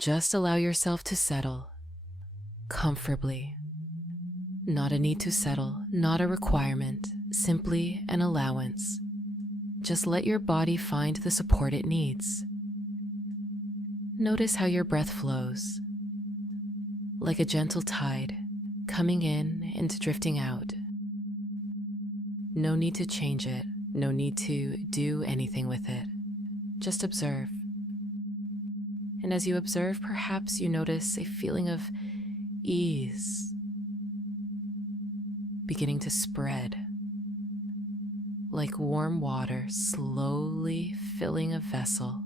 Just allow yourself to settle comfortably. Not a need to settle, not a requirement, simply an allowance. Just let your body find the support it needs. Notice how your breath flows, like a gentle tide, coming in and drifting out. No need to change it, no need to do anything with it. Just observe. And as you observe, perhaps you notice a feeling of ease beginning to spread, like warm water slowly filling a vessel.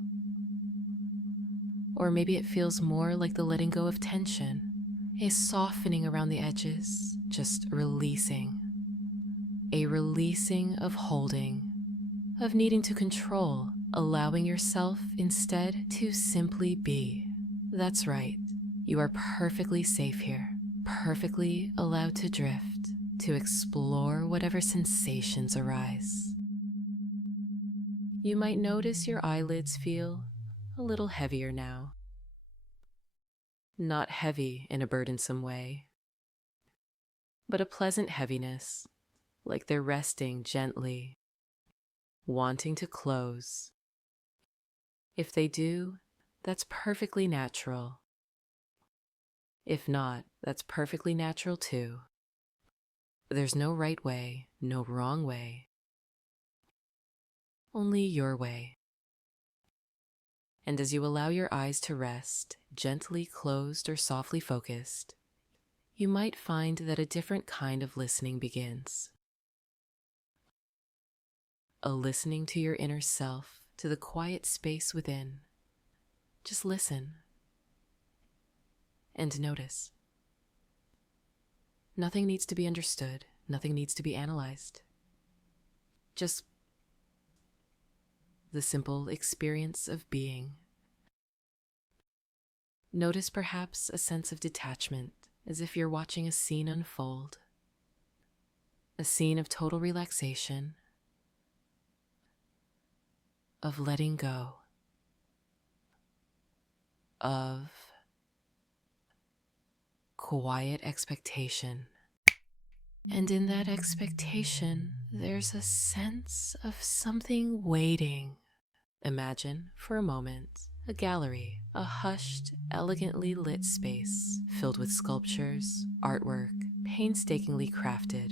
Or maybe it feels more like the letting go of tension, a softening around the edges, just releasing. A releasing of holding, of needing to control, allowing yourself instead to simply be. That's right, you are perfectly safe here, perfectly allowed to drift, to explore whatever sensations arise. You might notice your eyelids feel a little heavier now. Not heavy in a burdensome way, but a pleasant heaviness, like they're resting gently, wanting to close. If they do, that's perfectly natural. If not, that's perfectly natural too. There's no right way, no wrong way. Only your way. And as you allow your eyes to rest, gently closed or softly focused, you might find that a different kind of listening begins. A listening to your inner self, to the quiet space within. Just listen and notice. Nothing needs to be understood, nothing needs to be analyzed. Just the simple experience of being. Notice perhaps a sense of detachment, as if you're watching a scene unfold. A scene of total relaxation, of letting go, of quiet expectation. And in that expectation, there's a sense of something waiting. Imagine, for a moment, a gallery, a hushed, elegantly lit space filled with sculptures, artwork, painstakingly crafted,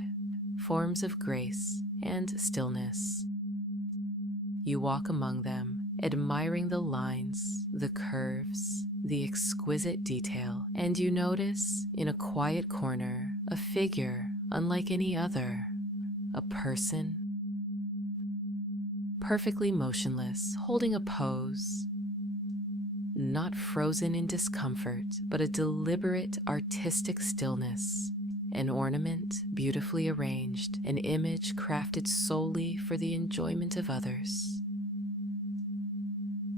forms of grace and stillness. You walk among them, admiring the lines, the curves, the exquisite detail, and you notice, in a quiet corner, a figure unlike any other, a person, perfectly motionless, holding a pose, not frozen in discomfort, but a deliberate artistic stillness, an ornament beautifully arranged, an image crafted solely for the enjoyment of others.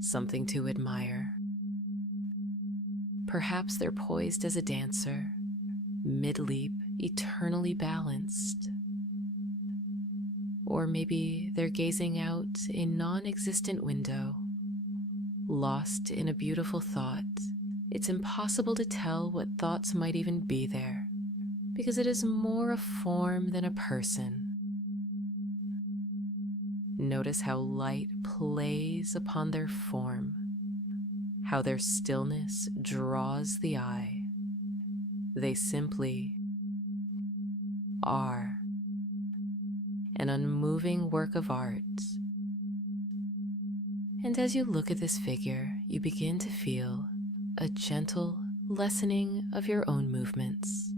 Something to admire. Perhaps they're poised as a dancer, mid-leap, eternally balanced. Or maybe they're gazing out a non-existent window, lost in a beautiful thought. It's impossible to tell what thoughts might even be there, because it is more a form than a person. Notice how light plays upon their form, how their stillness draws the eye. They simply are an unmoving work of art. And as you look at this figure, you begin to feel a gentle lessening of your own movements,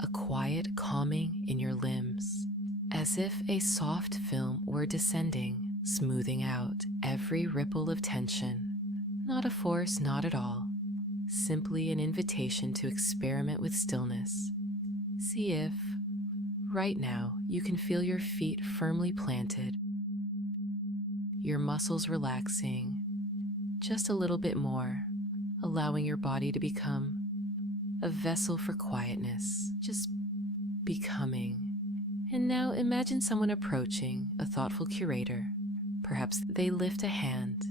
a quiet calming in your limbs, as if a soft film were descending, smoothing out every ripple of tension. Not a force, not at all. Simply an invitation to experiment with stillness. See if, right now, you can feel your feet firmly planted, your muscles relaxing just a little bit more, allowing your body to become a vessel for quietness, just becoming. And now imagine someone approaching, a thoughtful curator. Perhaps they lift a hand,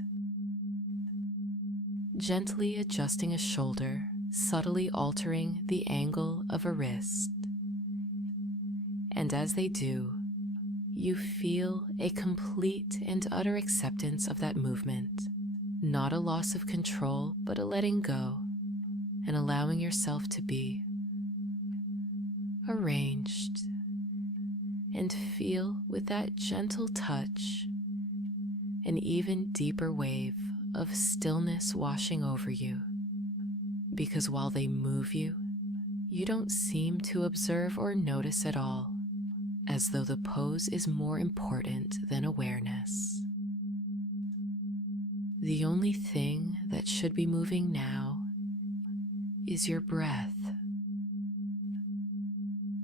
gently adjusting a shoulder, subtly altering the angle of a wrist. And as they do, you feel a complete and utter acceptance of that movement, not a loss of control, but a letting go and allowing yourself to be arranged, and feel with that gentle touch an even deeper wave of stillness washing over you. Because while they move you, you don't seem to observe or notice at all, as though the pose is more important than awareness. The only thing that should be moving now is your breath,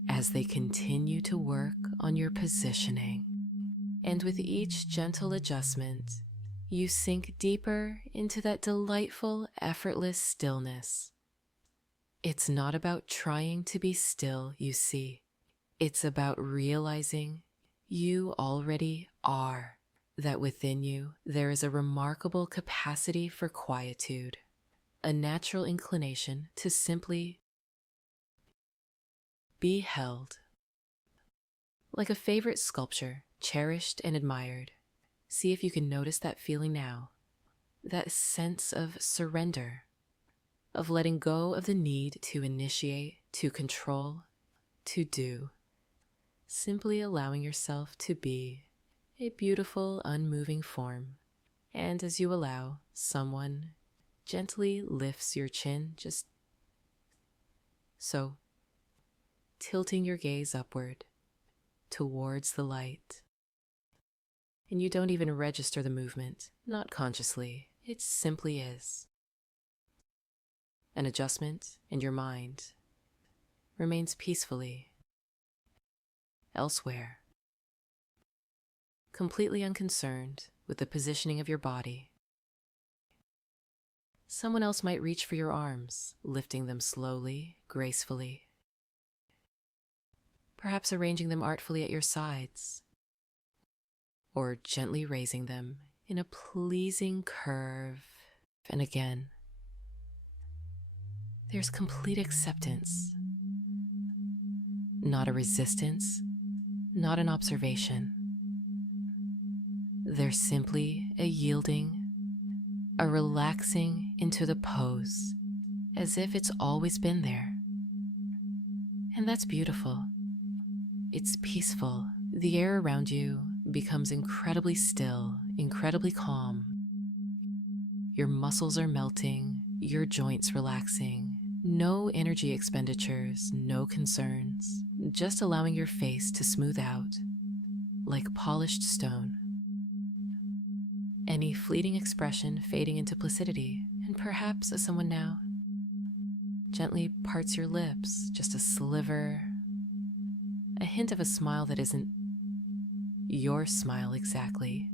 as they continue to work on your positioning. And with each gentle adjustment, you sink deeper into that delightful, effortless stillness. It's not about trying to be still, you see. It's about realizing you already are, that within you there is a remarkable capacity for quietude, a natural inclination to simply be held. Like a favorite sculpture, cherished and admired, see if you can notice that feeling now, that sense of surrender, of letting go of the need to initiate, to control, to do, simply allowing yourself to be a beautiful, unmoving form. And as you allow, someone gently lifts your chin, just so, tilting your gaze upward towards the light. And you don't even register the movement, not consciously, it simply is. An adjustment, and your mind remains peacefully elsewhere, completely unconcerned with the positioning of your body. Someone else might reach for your arms, lifting them slowly, gracefully, perhaps arranging them artfully at your sides, or gently raising them in a pleasing curve. And again, there's complete acceptance, not a resistance, not an observation. There's simply a yielding, a relaxing into the pose, as if it's always been there. And that's beautiful. It's peaceful. The air around you becomes incredibly still, incredibly calm. Your muscles are melting, your joints relaxing. No energy expenditures, no concerns, just allowing your face to smooth out like polished stone. Any fleeting expression fading into placidity, and perhaps as someone now gently parts your lips, just a sliver, a hint of a smile that isn't your smile exactly,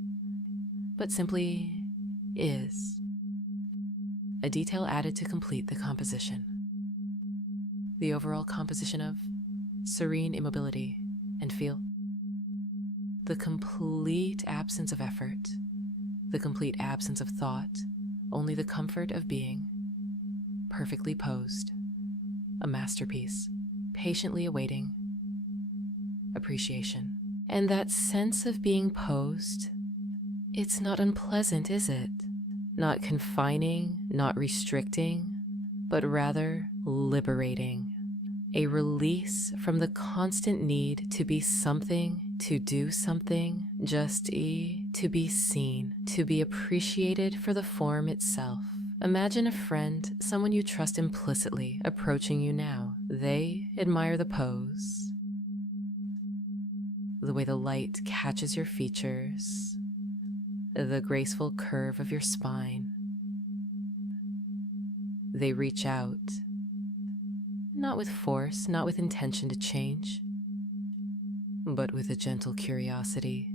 but simply is. A detail added to complete the composition. The overall composition of serene immobility, and feel the complete absence of effort, the complete absence of thought, only the comfort of being perfectly posed, a masterpiece, patiently awaiting appreciation. And that sense of being posed, it's not unpleasant, is it? Not confining, not restricting, but rather liberating. A release from the constant need to be something, to do something, to be seen, to be appreciated for the form itself. Imagine a friend, someone you trust implicitly, approaching you now. They admire the pose, the way the light catches your features, the graceful curve of your spine. They reach out, not with force, not with intention to change, but with a gentle curiosity.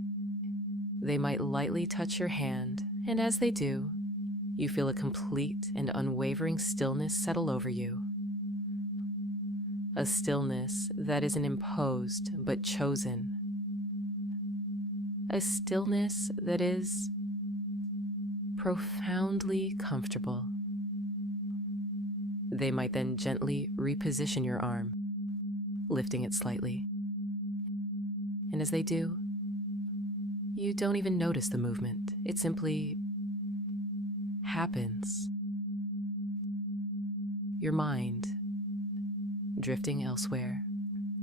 They might lightly touch your hand, and as they do, you feel a complete and unwavering stillness settle over you. A stillness that isn't imposed, but chosen. A stillness that is profoundly comfortable. They might then gently reposition your arm, lifting it slightly. And as they do, you don't even notice the movement. It simply happens. Your mind, drifting elsewhere,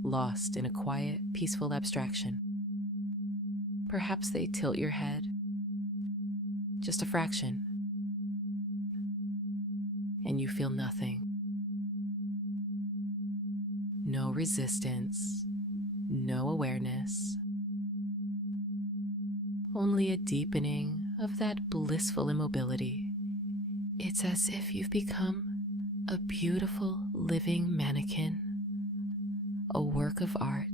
lost in a quiet, peaceful abstraction. Perhaps they tilt your head, just a fraction, and you feel nothing. No resistance, no awareness, only a deepening of that blissful immobility. It's as if you've become a beautiful living mannequin, a work of art,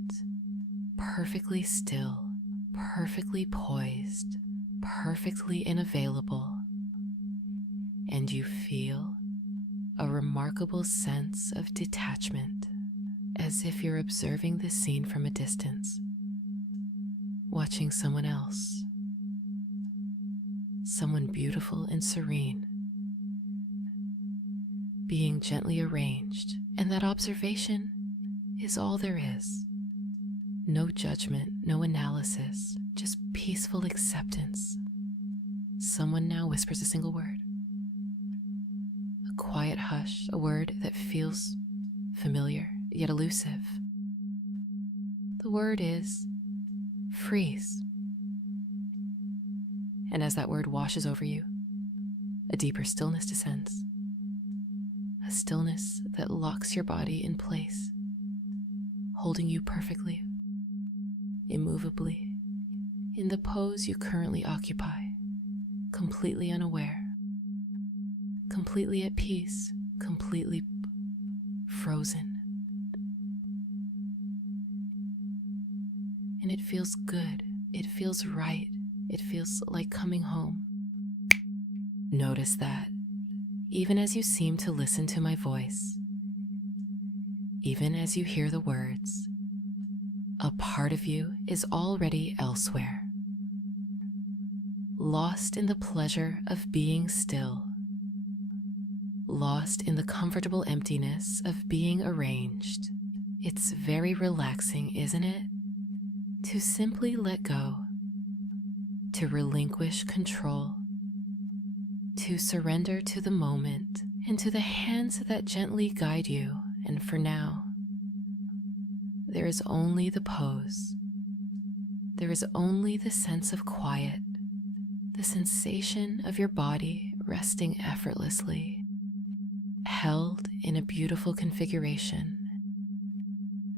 perfectly still, perfectly poised, perfectly unavailable, and you feel a remarkable sense of detachment, as if you're observing the scene from a distance, watching someone else, someone beautiful and serene, being gently arranged, and that observation is all there is. No judgment, no analysis, just peaceful acceptance. Someone now whispers a single word. A quiet hush, a word that feels familiar, yet elusive. The word is freeze. And as that word washes over you, a deeper stillness descends. A stillness that locks your body in place, holding you perfectly, immovably, in the pose you currently occupy, completely unaware, completely at peace, completely frozen. And it feels good, it feels right, it feels like coming home. Notice that, even as you seem to listen to my voice, even as you hear the words, a part of you is already elsewhere, lost in the pleasure of being still, lost in the comfortable emptiness of being arranged. It's very relaxing, isn't it? To simply let go, to relinquish control, to surrender to the moment and to the hands that gently guide you. And for now, there is only the pose. There is only the sense of quiet, the sensation of your body resting effortlessly, held in a beautiful configuration.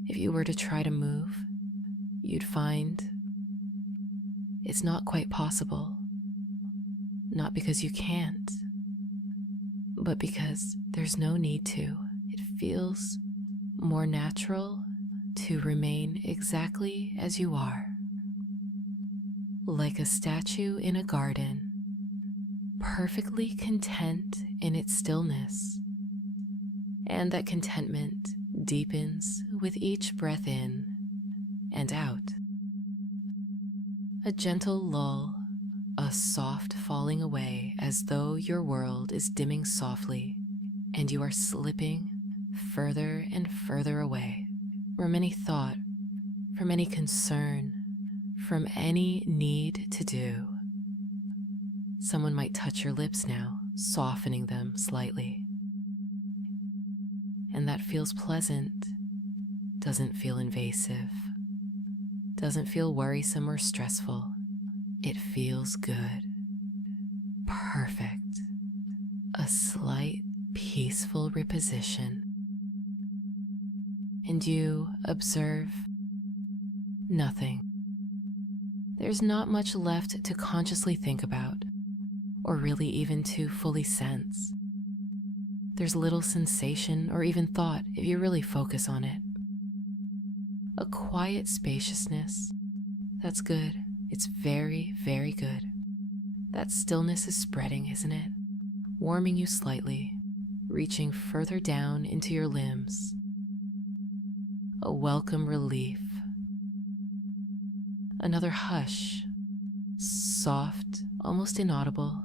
If you were to try to move, you'd find it's not quite possible. Not because you can't, but because there's no need to. It feels more natural to remain exactly as you are, like a statue in a garden, perfectly content in its stillness. And that contentment deepens with each breath in and out. A gentle lull, a soft falling away, as though your world is dimming softly and you are slipping further and further away from any thought, from any concern, from any need to do. Someone might touch your lips now, softening them slightly. And that feels pleasant, doesn't feel invasive, doesn't feel worrisome or stressful. It feels good, perfect, a slight peaceful reposition. And you observe nothing. There's not much left to consciously think about, or really even to fully sense. There's little sensation or even thought if you really focus on it. A quiet spaciousness. That's good. It's very, very good. That stillness is spreading, isn't it? Warming you slightly, reaching further down into your limbs. A welcome relief. Another hush, soft, almost inaudible.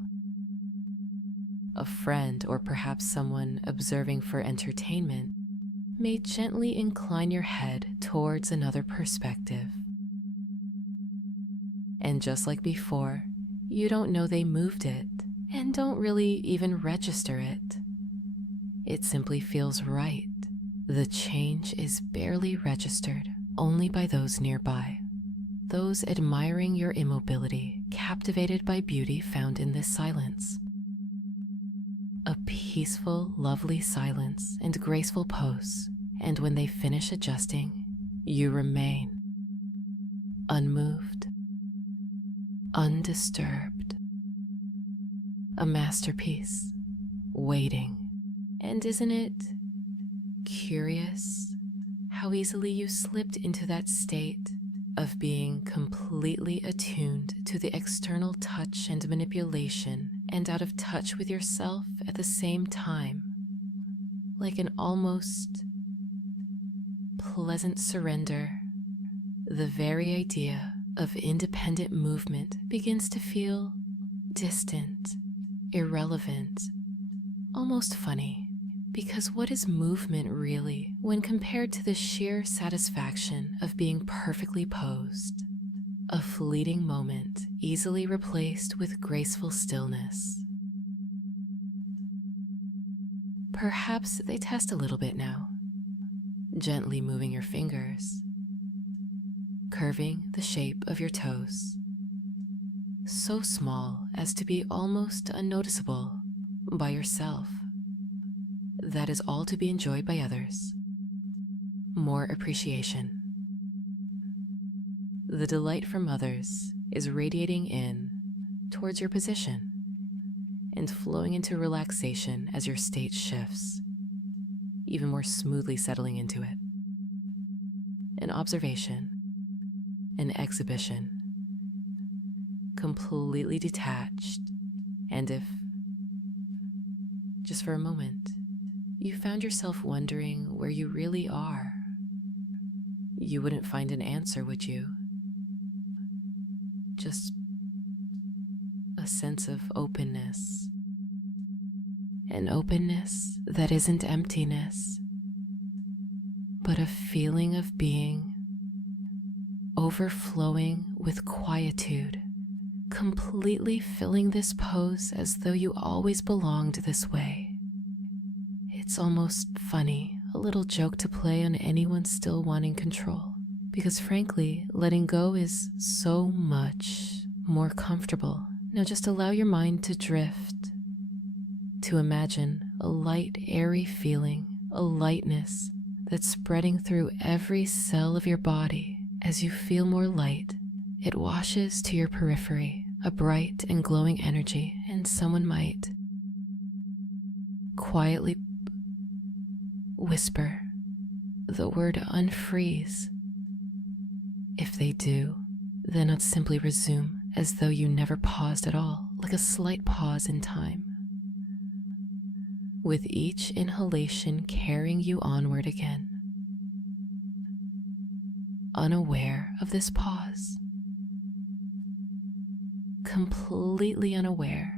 a friend, or perhaps someone observing for entertainment may gently incline your head towards another perspective. And just like before, you don't know they moved it and don't really even register it. It simply feels right. The change is barely registered only by those nearby, those admiring your immobility, captivated by beauty found in this silence. A peaceful, lovely silence and graceful pose, and when they finish adjusting, you remain unmoved, undisturbed. A masterpiece, waiting. And isn't it curious how easily you slipped into that state of being completely attuned to the external touch and manipulation and out of touch with yourself at the same time, like an almost pleasant surrender. The very idea of independent movement begins to feel distant, irrelevant, almost funny. Because what is movement really when compared to the sheer satisfaction of being perfectly posed? A fleeting moment easily replaced with graceful stillness. Perhaps they test a little bit now, gently moving your fingers, curving the shape of your toes, so small as to be almost unnoticeable by yourself. That is all to be enjoyed by others. More appreciation. The delight from others is radiating in towards your position and flowing into relaxation as your state shifts, even more smoothly settling into it. An observation, an exhibition, completely detached, and if, just for a moment, you found yourself wondering where you really are, you wouldn't find an answer, would you? Just a sense of openness. An openness that isn't emptiness, but a feeling of being overflowing with quietude, completely filling this pose as though you always belonged this way. It's almost funny, a little joke to play on anyone still wanting control, because frankly, letting go is so much more comfortable. Now just allow your mind to drift, to imagine a light, airy feeling, a lightness that's spreading through every cell of your body. As you feel more light, it washes to your periphery, a bright and glowing energy, and someone might quietly whisper the word unfreeze. If they do, then not simply resume as though you never paused at all, like a slight pause in time, with each inhalation carrying you onward again, unaware of this pause, completely unaware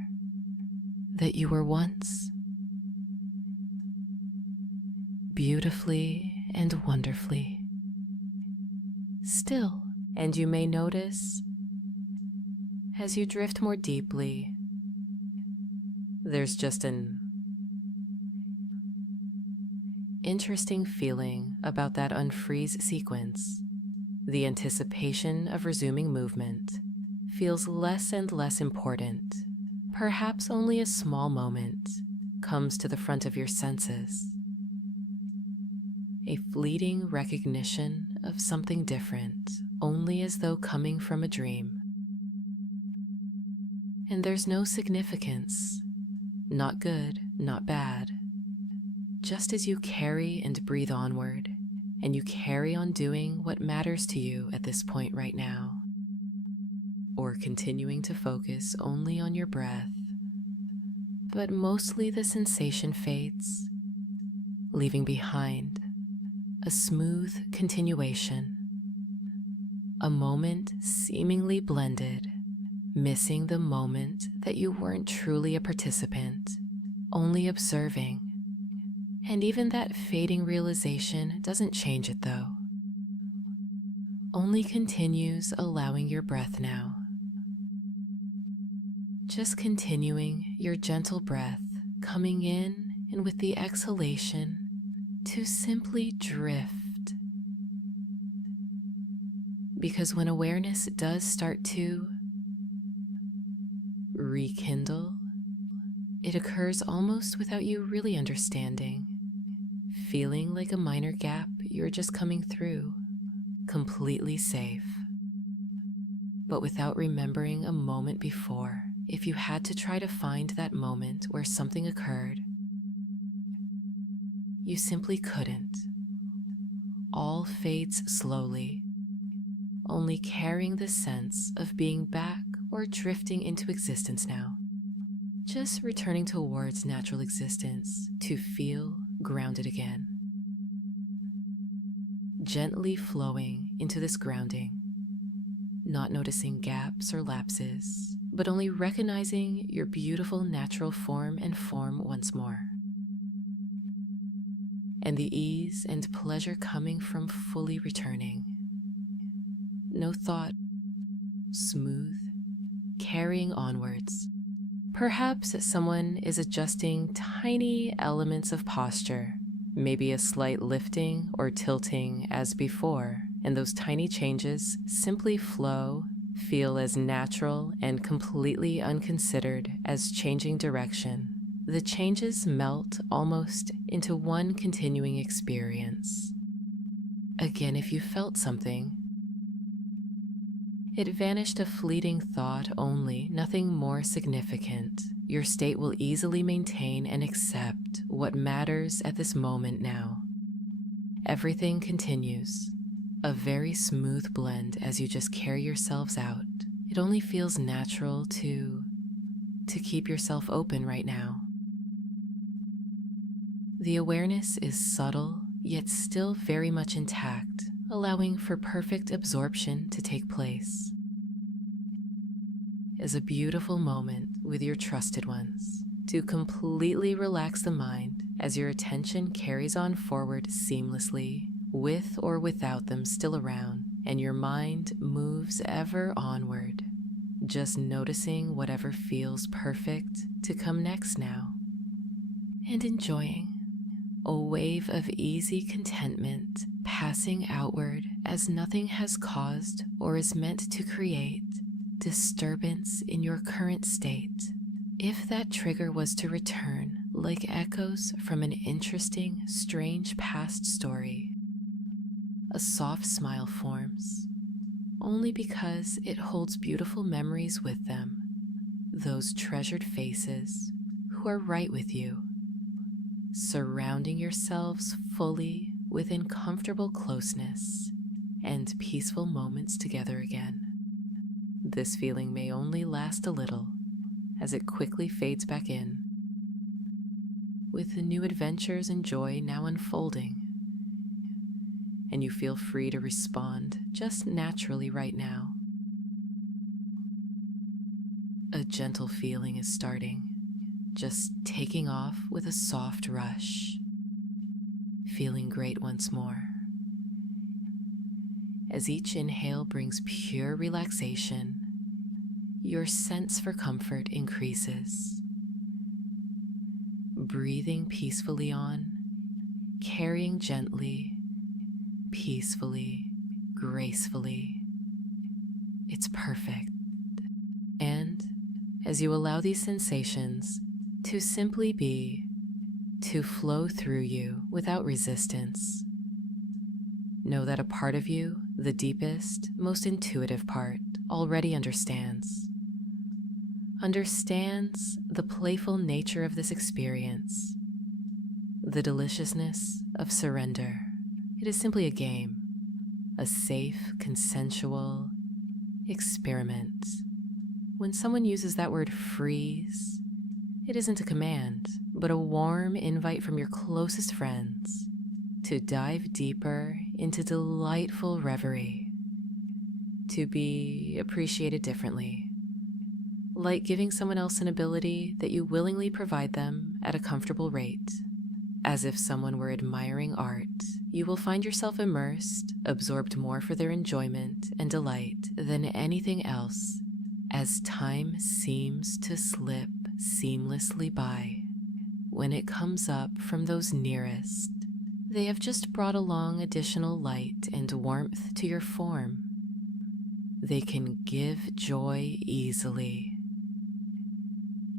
that you were once beautifully and wonderfully still. And you may notice, as you drift more deeply, there's just an interesting feeling about that unfreeze sequence. The anticipation of resuming movement feels less and less important. Perhaps only a small moment comes to the front of your senses. A fleeting recognition of something different, only as though coming from a dream. And there's no significance, not good, not bad. Just as you carry and breathe onward, and you carry on doing what matters to you at this point right now, or continuing to focus only on your breath, but mostly the sensation fades, leaving behind a smooth continuation, a moment seemingly blended, missing the moment that you weren't truly a participant, only observing. And even that fading realization doesn't change it though. Only continues allowing your breath now. Just continuing your gentle breath coming in, and with the exhalation to simply drift. Because when awareness does start to rekindle, it occurs almost without you really understanding, feeling like a minor gap you're just coming through, completely safe. But without remembering a moment before, if you had to try to find that moment where something occurred, you simply couldn't. All fades slowly, only carrying the sense of being back or drifting into existence now. Just returning towards natural existence to feel grounded again. Gently flowing into this grounding, not noticing gaps or lapses, but only recognizing your beautiful natural form and form once more. And the ease and pleasure coming from fully returning. No thought, smooth, carrying onwards. Perhaps someone is adjusting tiny elements of posture, maybe a slight lifting or tilting as before, and those tiny changes simply flow, feel as natural and completely unconsidered as changing direction. The changes melt almost into one continuing experience. Again, if you felt something, it vanished a fleeting thought only, nothing more significant. Your state will easily maintain and accept what matters at this moment now. Everything continues, a very smooth blend as you just carry yourselves out. It only feels natural to keep yourself open right now. The awareness is subtle, yet still very much intact, allowing for perfect absorption to take place. Is a beautiful moment with your trusted ones to completely relax the mind as your attention carries on forward seamlessly, with or without them still around, and your mind moves ever onward, just noticing whatever feels perfect to come next now, and enjoying a wave of easy contentment passing outward as nothing has caused or is meant to create disturbance in your current state. If that trigger was to return like echoes from an interesting, strange past story, a soft smile forms, only because it holds beautiful memories with them, those treasured faces who are right with you, surrounding yourselves fully within comfortable closeness and peaceful moments together again. This feeling may only last a little as it quickly fades back in, with the new adventures and joy now unfolding, and you feel free to respond just naturally right now. A gentle feeling is starting, just taking off with a soft rush, feeling great once more. As each inhale brings pure relaxation, your sense for comfort increases. Breathing peacefully on, carrying gently, peacefully, gracefully. It's perfect. And as you allow these sensations to simply be, to flow through you without resistance, know that a part of you, the deepest, most intuitive part, already understands the playful nature of this experience, the deliciousness of surrender. It is simply a game, a safe, consensual experiment. When someone uses that word freeze, it isn't a command, but a warm invite from your closest friends to dive deeper into delightful reverie, to be appreciated differently, like giving someone else an ability that you willingly provide them at a comfortable rate. As if someone were admiring art, you will find yourself immersed, absorbed more for their enjoyment and delight than anything else, as time seems to slip seamlessly by. When it comes up from those nearest, they have just brought along additional light and warmth to your form. They can give joy easily.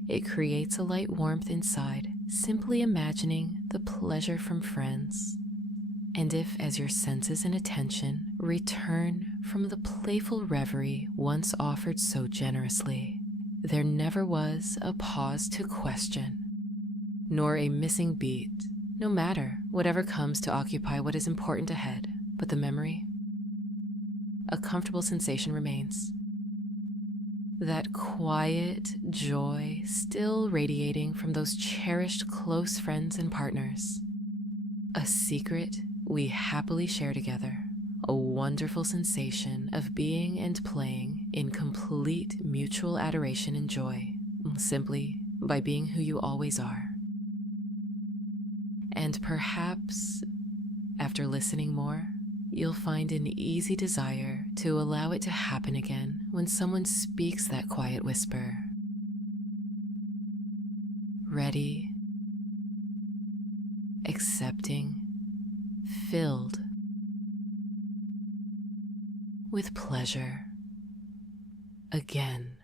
It creates a light warmth inside, simply imagining the pleasure from friends. And if, as your senses and attention return from the playful reverie once offered so generously, there never was a pause to question, nor a missing beat, no matter whatever comes to occupy what is important ahead, but the memory. A comfortable sensation remains. That quiet joy still radiating from those cherished close friends and partners. A secret we happily share together. A wonderful sensation of being and playing in complete mutual adoration and joy, simply by being who you always are. And perhaps, after listening more, you'll find an easy desire to allow it to happen again when someone speaks that quiet whisper. Ready, accepting, filled with pleasure again.